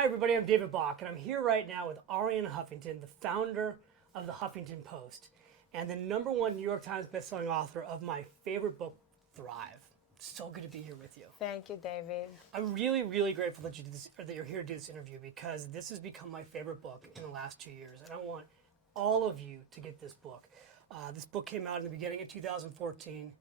Hi everybody, I'm David Bach, and I'm here right now with Arianna Huffington, the founder of the Huffington Post, and the #1 New York Times bestselling author of my favorite book, Thrive. So good to be here with you. Thank you, David. I'm really, really grateful that you did this, or that you're here to do this interview, because this has become my favorite book in the last 2 years, and I want all of you to get this book. This book came out in the beginning of 2014,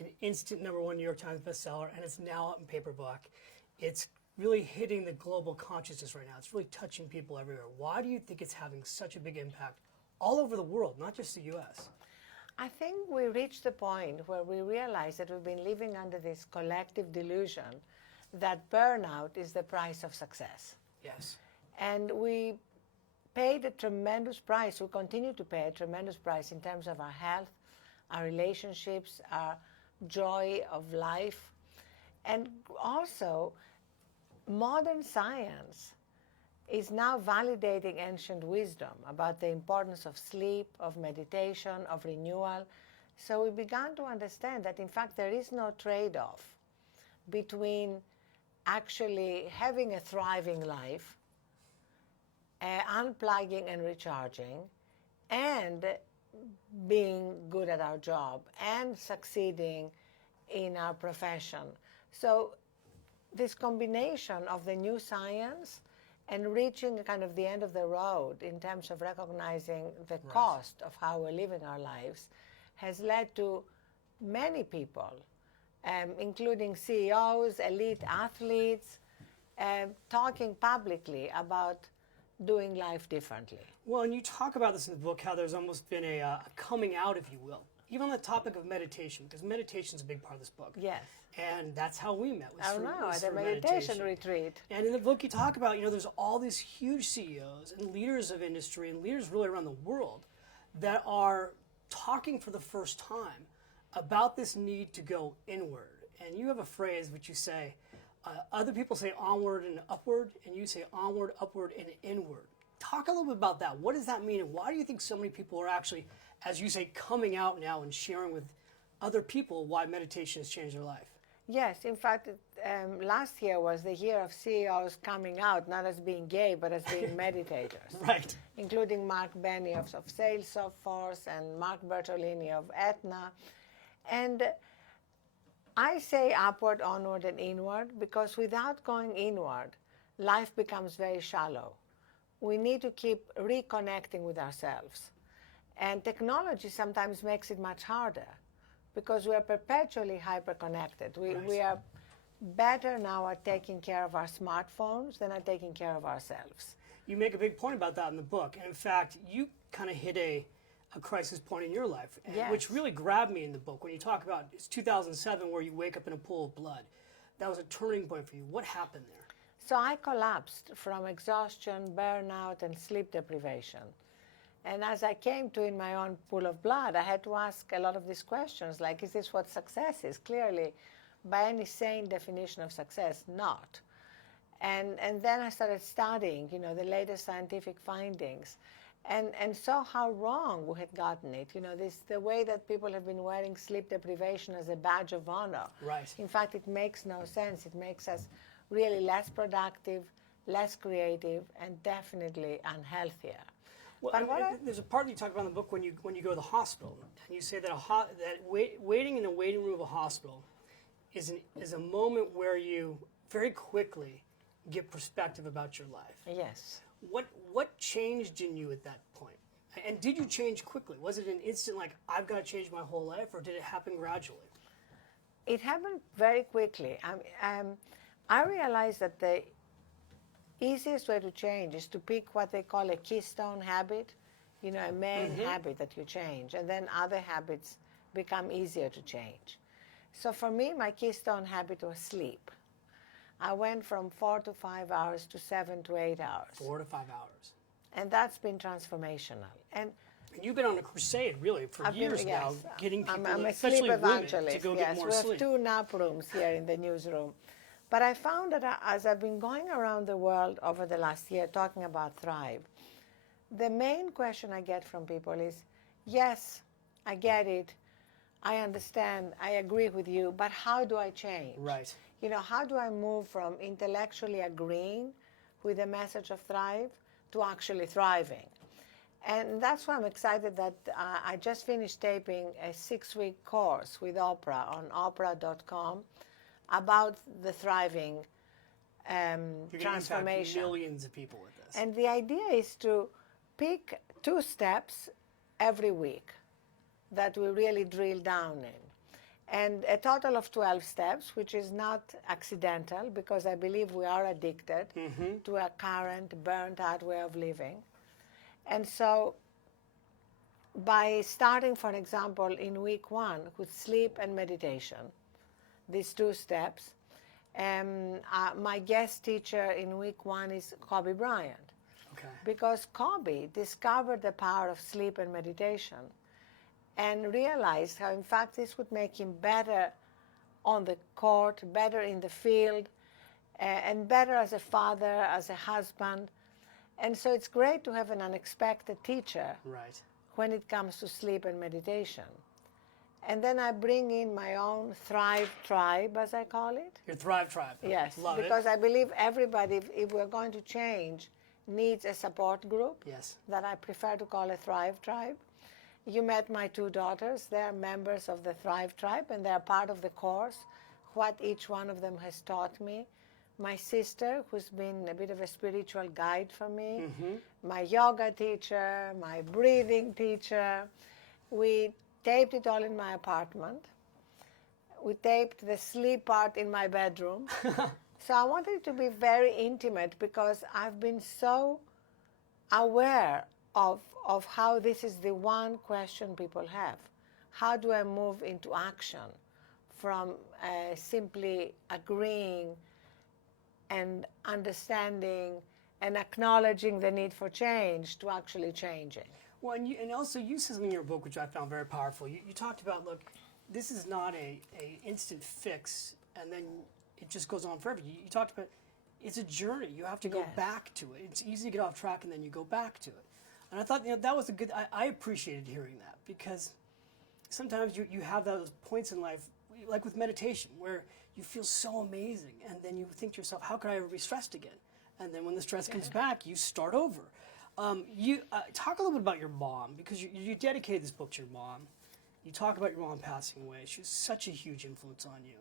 an instant #1 New York Times bestseller, and it's now out in paperback. It's really hitting the global consciousness right now. It's really touching people everywhere. Why do you think it's having such a big impact all over the world, not just the U.S.? I think we reached the point where we realize that we've been living under this collective delusion that burnout is the price of success. Yes. And we paid a tremendous price. We continue to pay a tremendous price in terms of our health, our relationships, our joy of life. And also, modern science is now validating ancient wisdom about the importance of sleep, of meditation, of renewal. So we began to understand that, in fact, there is no trade-off between actually having a thriving life, unplugging and recharging, and being good at our job, and succeeding in our profession. So this combination of the new science and reaching kind of the end of the road in terms of recognizing the cost of how we're living our lives has led to many people, including CEOs, elite athletes, talking publicly about doing life differently. Well, and you talk about this in the book, how there's almost been a coming out, if you will, even on the topic of meditation, because meditation is a big part of this book. Yes. And that's how we met. I know, at a meditation retreat. And in the book you talk about, there's all these huge CEOs and leaders of industry and leaders really around the world that are talking for the first time about this need to go inward. And you have a phrase which you say, other people say onward and upward, and you say onward, upward, and inward. Talk a little bit about that. What does that mean, and why do you think so many people are actually, as you say, coming out now and sharing with other people why meditation has changed their life? Yes, in fact, last year was the year of CEOs coming out, not as being gay, but as being meditators. Right. Including Mark Benny of Salesforce and Mark Bertolini of Aetna. And I say upward, onward, and inward because without going inward, life becomes very shallow. We need to keep reconnecting with ourselves. And technology sometimes makes it much harder because we are perpetually hyper-connected. We are better now at taking care of our smartphones than at taking care of ourselves. You make a big point about that in the book. And in fact, you kind of hit a crisis point in your life, which really grabbed me in the book. When you talk about, it's 2007 where you wake up in a pool of blood. That was a turning point for you. What happened there? So I collapsed from exhaustion, burnout, and sleep deprivation. And as I came to in my own pool of blood, I had to ask a lot of these questions, like, is this what success is? Clearly, by any sane definition of success, not. And then I started studying, the latest scientific findings, and saw how wrong we had gotten it. The way that people have been wearing sleep deprivation as a badge of honor. Right. In fact, it makes no sense. It makes us really less productive, less creative, and definitely unhealthier. Well, there's a part that you talk about in the book when you go to the hospital, and you say that waiting in the waiting room of a hospital is a moment where you very quickly get perspective about your life. Yes. What changed in you at that point? And did you change quickly? Was it an instant, like, I've got to change my whole life, or did it happen gradually? It happened very quickly. I realized that the easiest way to change is to pick what they call a keystone habit, a main habit that you change, and then other habits become easier to change. So for me, my keystone habit was sleep. I went from 4 to 5 hours to 7 to 8 hours. 4 to 5 hours. And that's been transformational. And you've been on a crusade, really, for years now, getting people, I'm a especially sleep women, evangelist. to go get more sleep. We have 2 nap rooms here in the newsroom. But I found that as I've been going around the world over the last year talking about Thrive, the main question I get from people is, yes, I get it, I understand, I agree with you, but how do I change? Right. How do I move from intellectually agreeing with the message of Thrive to actually thriving. And that's why I'm excited that I just finished taping a 6-week course with Oprah on oprah.com about the thriving transformation. You're going to impact millions of people with this. And the idea is to pick 2 steps every week that we really drill down in. And a total of 12 steps, which is not accidental because I believe we are addicted to a current, burnt-out way of living. And so by starting, for example, in week 1 with sleep and meditation, these 2 steps, my guest teacher in week 1 is Kobe Bryant. Okay. Because Kobe discovered the power of sleep and meditation and realized how, in fact, this would make him better on the court, better in the field, and better as a father, as a husband. And so it's great to have an unexpected teacher when it comes to sleep and meditation. And then I bring in my own Thrive Tribe, as I call it. Your Thrive Tribe. Yes, Love because it. I believe everybody, if we're going to change, needs a support group that I prefer to call a Thrive Tribe. You met my 2 daughters. They're members of the Thrive Tribe, and they're part of the course, what each one of them has taught me. My sister, who's been a bit of a spiritual guide for me, my yoga teacher, my breathing teacher. We taped it all in my apartment. We taped the sleep part in my bedroom. So I wanted it to be very intimate because I've been so aware of how this is the one question people have. How do I move into action from simply agreeing and understanding and acknowledging the need for change to actually changing? Well, and also you said something in your book which I found very powerful. You talked about, look, this is not a instant fix and then it just goes on forever. You talked about it's a journey. You have to go back to it. It's easy to get off track and then you go back to it. And I thought that was a good, I appreciated hearing that because sometimes you have those points in life, like with meditation, where you feel so amazing and then you think to yourself, how could I ever be stressed again? And then when the stress comes back, you start over. You talk a little bit about your mom because you dedicated this book to your mom. You talk about your mom passing away. She was such a huge influence on you.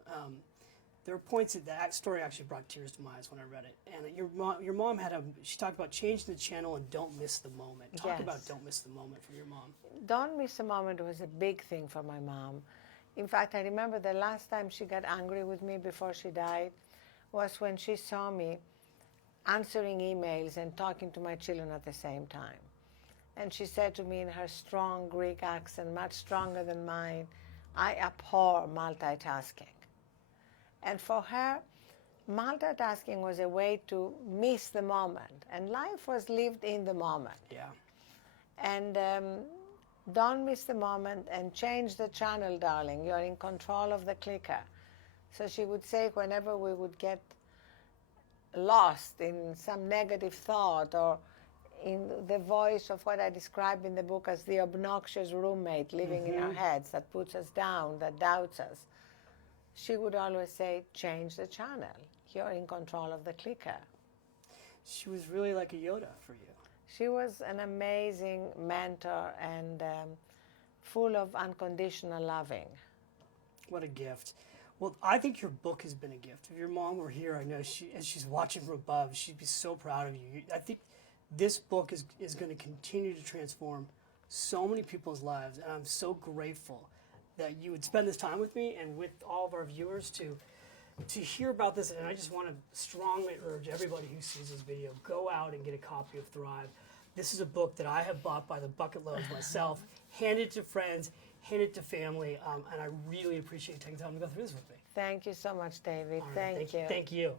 There were points that story actually brought tears to my eyes when I read it. And your mom she talked about changing the channel and don't miss the moment. Talk about don't miss the moment for your mom. Don't miss the moment was a big thing for my mom. In fact, I remember the last time she got angry with me before she died was when she saw me answering emails and talking to my children at the same time. And she said to me in her strong Greek accent, much stronger than mine, I abhor multitasking. And for her, multitasking was a way to miss the moment. And life was lived in the moment. Yeah. And don't miss the moment and change the channel, darling. You're in control of the clicker. So she would say whenever we would get lost in some negative thought or in the voice of what I described in the book as the obnoxious roommate living in our heads that puts us down, that doubts us, she would always say, change the channel. You're in control of the clicker. She was really like a Yoda for you. She was an amazing mentor and full of unconditional loving. What a gift. Well, I think your book has been a gift. If your mom were here, I know as she's watching from above, she'd be so proud of you. I think this book is going to continue to transform so many people's lives, and I'm so grateful that you would spend this time with me and with all of our viewers to hear about this. And I just want to strongly urge everybody who sees this video, go out and get a copy of Thrive. This is a book that I have bought by the bucket loads myself, handed it to friends, handed it to family, and I really appreciate you taking time to go through this with me. Thank you so much, David. All right, Thank you. Thank you.